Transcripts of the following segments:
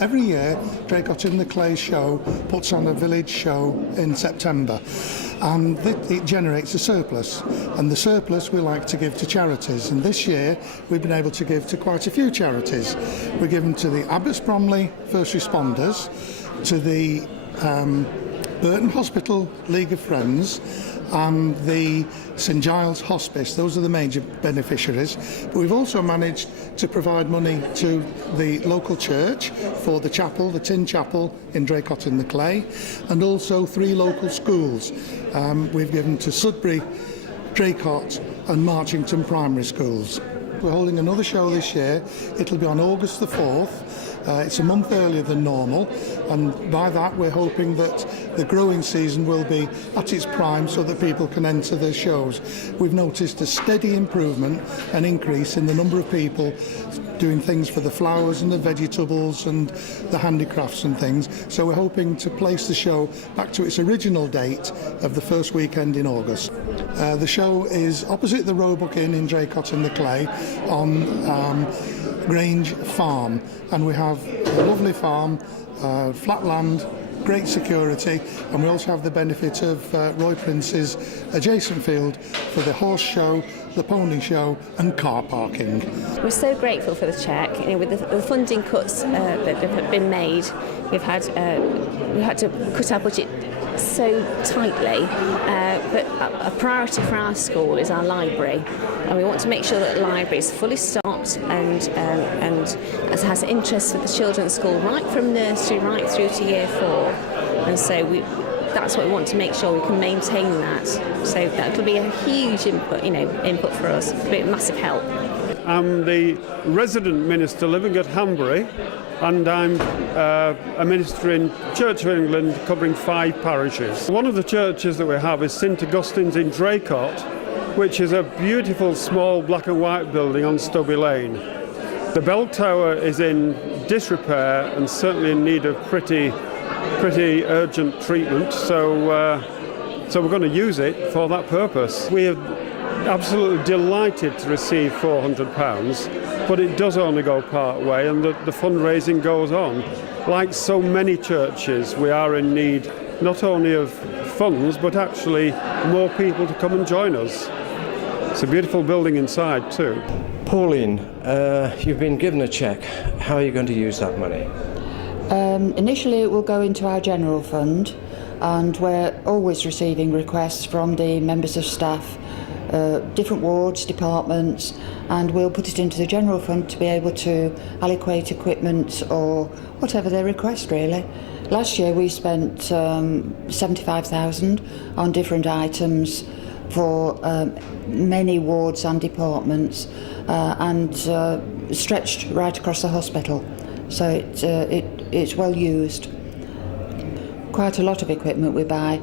Every year, Draycott in the Clay show puts on a village show in September, and it generates a surplus, and the surplus we like to give to charities, and this year we've been able to give to quite a few charities. We're given to the Abbots Bromley First Responders, to the Burton Hospital League of Friends, and the St Giles Hospice. Those are the major beneficiaries. But we've also managed to provide money to the local church for the chapel, the Tin Chapel in Draycott in the Clay, and also 3 local schools. We've given to Sudbury, Draycott and Marchington Primary Schools. We're holding another show this year. It'll be on August the 4th. It's a month earlier than normal, and by that we're hoping that the growing season will be at its prime so that people can enter the shows. We've noticed a steady improvement and increase in the number of people doing things for the flowers and the vegetables and the handicrafts and things, so we're hoping to place the show back to its original date of the first weekend in August. The show is opposite the Roebuck Inn in Draycott in the Clay on Grange Farm, and we have a lovely farm, flat land, great security, and we also have the benefit of Roy Prince's adjacent field for the horse show, the pony show and car parking. We're so grateful for the Cheque. With the funding cuts that have been made, we had to cut our budget so tightly, but a priority for our school is our library, and we want to make sure that the library is fully stocked and has interest for the children's school right from nursery right through to year 4, and so that's what we want to make sure we can maintain that. So that will be a huge input for us. It'll be a massive help. I'm the resident minister living at Hanbury, and I'm a minister in Church of England covering 5 parishes. One of the churches that we have is St Augustine's in Draycott, which is a beautiful small black and white building on Stubby Lane. The bell tower is in disrepair and certainly in need of pretty urgent treatment, so we're going to use it for that purpose. We are absolutely delighted to receive £400, but it does only go part way, and the fundraising goes on. Like so many churches, we are in need not only of funds, but actually more people to come and join us. It's a beautiful building inside too. Pauline, you've been given a cheque. How are you going to use that money? Initially it will go into our general fund, and we're always receiving requests from the members of staff, different wards, departments, and we'll put it into the general fund to be able to allocate equipment or whatever they request, really. Last year we spent £75,000 on different items for many wards and departments, and stretched right across the hospital. So it's well used. Quite a lot of equipment we buy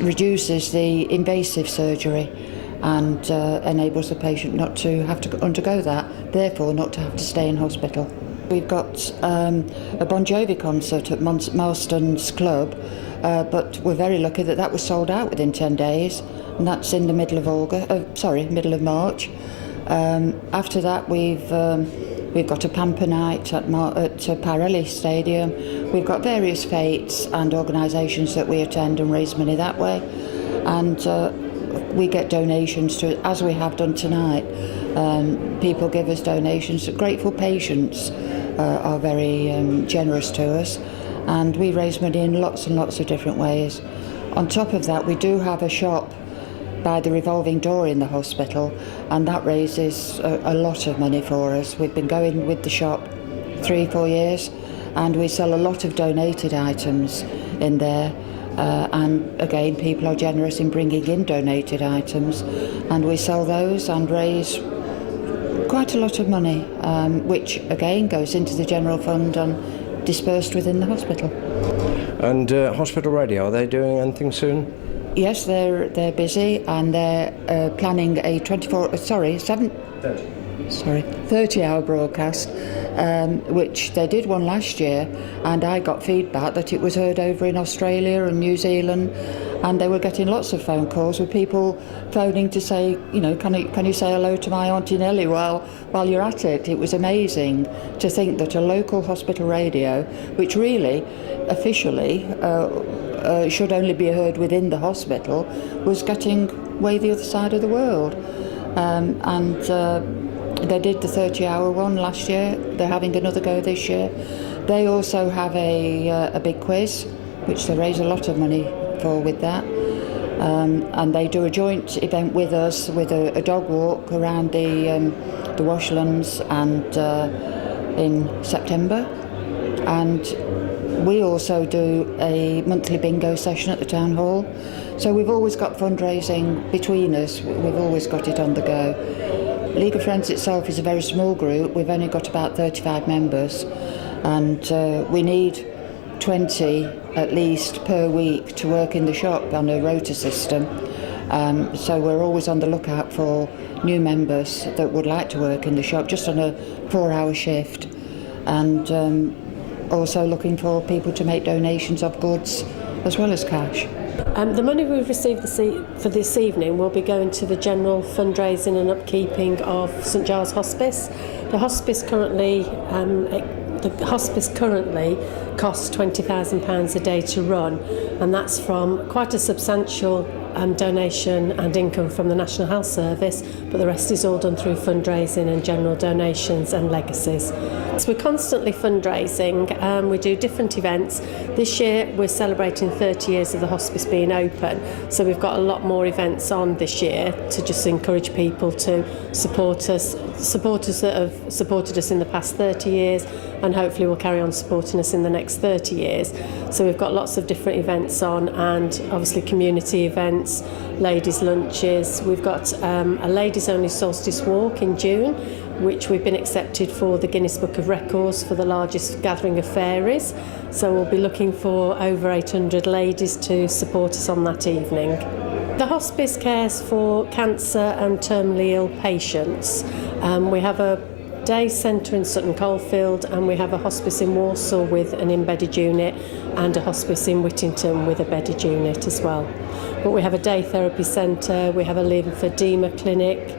reduces the invasive surgery and enables the patient not to have to undergo that, therefore not to have to stay in hospital. We've got a Bon Jovi concert at Marston's Club, but we're very lucky that was sold out within 10 days, and that's in the middle of March. After that we've got a Pamper Night at Parelli Stadium. We've got various fetes and organisations that we attend and raise money that way, and we get donations to it, as we have done tonight. People give us donations. Grateful patients are very generous to us, and we raise money in lots and lots of different ways. On top of that, we do have a shop by the revolving door in the hospital, and that raises a lot of money for us. We've been going with the shop 3-4 years, and we sell a lot of donated items in there, and again people are generous in bringing in donated items, and we sell those and raise quite a lot of money, which again goes into the general fund and dispersed within the hospital. And Hospital Radio, are they doing anything soon? Yes, they're busy, and they're planning a 30-hour broadcast which they did one last year, and I got feedback that it was heard over in Australia and New Zealand, and they were getting lots of phone calls with people phoning to say, can you say hello to my Auntie Nellie while you're at it. It was amazing to think that a local hospital radio, which really officially should only be heard within the hospital, was getting way the other side of the world. They did the 30-hour one last year. They're having another go this year. They also have a big quiz, which they raise a lot of money for with that. And they do a joint event with us with a dog walk around the washlands and in September. And we also do a monthly bingo session at the town hall. So we've always got fundraising between us. We've always got it on the go. League of Friends itself is a very small group. We've only got about 35 members, and we need 20 at least per week to work in the shop on a rota system. So we're always on the lookout for new members that would like to work in the shop just on a 4-hour shift, and also looking for people to make donations of goods as well as cash. The money we've received for this evening will be going to the general fundraising and upkeeping of St Giles Hospice. The hospice currently costs £20,000 a day to run, and that's from quite a substantial donation and income from the National Health Service, but the rest is all done through fundraising and general donations and legacies. So we're constantly fundraising. We do different events. This year we're celebrating 30 years of the hospice being open, so we've got a lot more events on this year to just encourage people to support us that have supported us in the past 30 years, and hopefully will carry on supporting us in the next 30 years. So we've got lots of different events on, and obviously community events, ladies' lunches. We've got a ladies' only solstice walk in June, which we've been accepted for the Guinness Book of Records for the largest gathering of fairies. So we'll be looking for over 800 ladies to support us on that evening. The hospice cares for cancer and terminally ill patients. We have a day centre in Sutton Coldfield, and we have a hospice in Warsaw with an embedded unit, and a hospice in Whittington with a bedded unit as well. But we have a day therapy centre, we have a lymphedema clinic.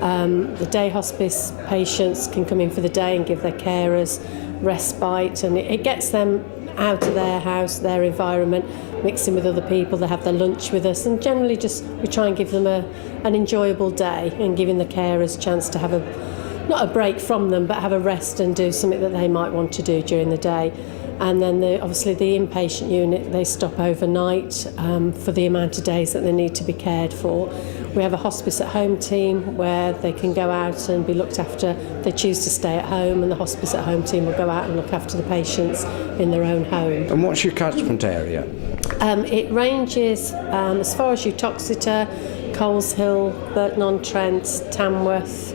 The day hospice patients can come in for the day and give their carers respite, and it gets them out of their house, their environment, mixing with other people. They have their lunch with us, and generally we try and give them an enjoyable day, and giving the carers a chance to have not a break from them, but have a rest and do something that they might want to do during the day. And then obviously the inpatient unit, they stop overnight for the amount of days that they need to be cared for. We have a hospice at home team where they can go out and be looked after. They choose to stay at home, and the hospice at home team will go out and look after the patients in their own home. And what's your catchment area? It ranges as far as Uttoxeter, Coleshill, Burton-on-Trent, Tamworth,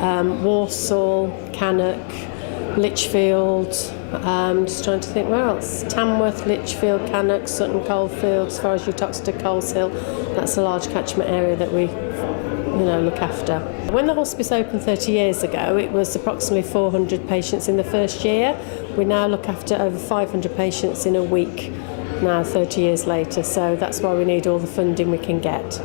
Walsall, Cannock, Lichfield. Just trying to think where else. Tamworth, Lichfield, Cannock, Sutton Coldfield, as far as Uttoxeter, Coleshill. That's a large catchment area that we look after. When the hospice opened 30 years ago, it was approximately 400 patients in the first year. We now look after over 500 patients in a week now, 30 years later, so that's why we need all the funding we can get.